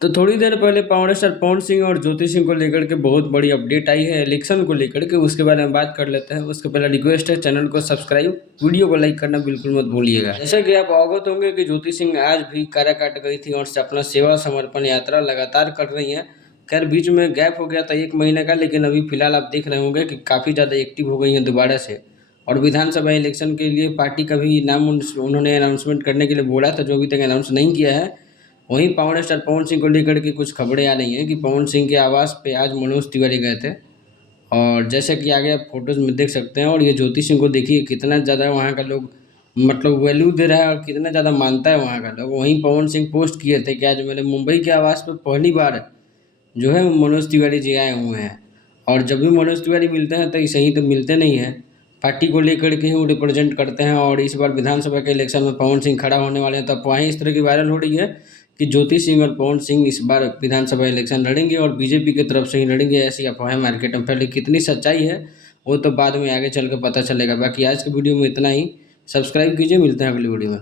तो थोड़ी देर पहले पावर स्टार पवन सिंह और ज्योति सिंह को लेकर के बहुत बड़ी अपडेट आई है इलेक्शन को लेकर के, उसके बारे में बात कर लेते हैं। उसके पहले रिक्वेस्ट है, चैनल को सब्सक्राइब, वीडियो को लाइक करना बिल्कुल मत भूलिएगा। जैसा कि आप अवगत होंगे कि ज्योति सिंह आज भी काराकाट गई थी और अपना सेवा समर्पण यात्रा लगातार कर रही हैं। खैर बीच में गैप हो गया था 1 महीने का, लेकिन अभी फिलहाल आप देख रहे होंगे कि काफ़ी ज़्यादा एक्टिव हो गई हैं दोबारा से। और विधानसभा इलेक्शन के लिए पार्टी का भी नाम उन्होंने अनाउंसमेंट करने के लिए बोला था, जो अभी तक अनाउंस नहीं किया है। वहीं पावर स्टार पवन सिंह को लेकर के कुछ खबरें आ रही हैं कि पवन सिंह के आवास पे आज मनोज तिवारी गए थे। और जैसे कि आगे आप फोटोज़ में देख सकते हैं। और ये ज्योति सिंह को देखिए कितना ज़्यादा वहाँ का लोग मतलब वैल्यू दे रहा है और कितना ज़्यादा मानता है वहाँ का लोग। वहीं पवन सिंह पोस्ट किए थे कि आज मेरे मुंबई के आवास पे पहली बार जो है मनोज तिवारी जी आए हुए हैं। और जब भी मनोज तिवारी मिलते हैं तो ऐसे ही तो मिलते नहीं हैं, पार्टी को लेकर के ही वो रिप्रेजेंट करते हैं। और इस बार विधानसभा के इलेक्शन में पवन सिंह खड़ा होने वाले हैं, तो अफवाहें इस तरह की वायरल हो रही है कि ज्योति सिंह और पवन सिंह इस बार विधानसभा इलेक्शन लड़ेंगे और बीजेपी की तरफ से ही लड़ेंगे। ऐसी अफवाहें मार्केट में फैली, कितनी सच्चाई है वो तो बाद में आगे चल के पता चलेगा। बाकी आज के वीडियो में इतना ही। सब्सक्राइब कीजिए, मिलते हैं अगली वीडियो में।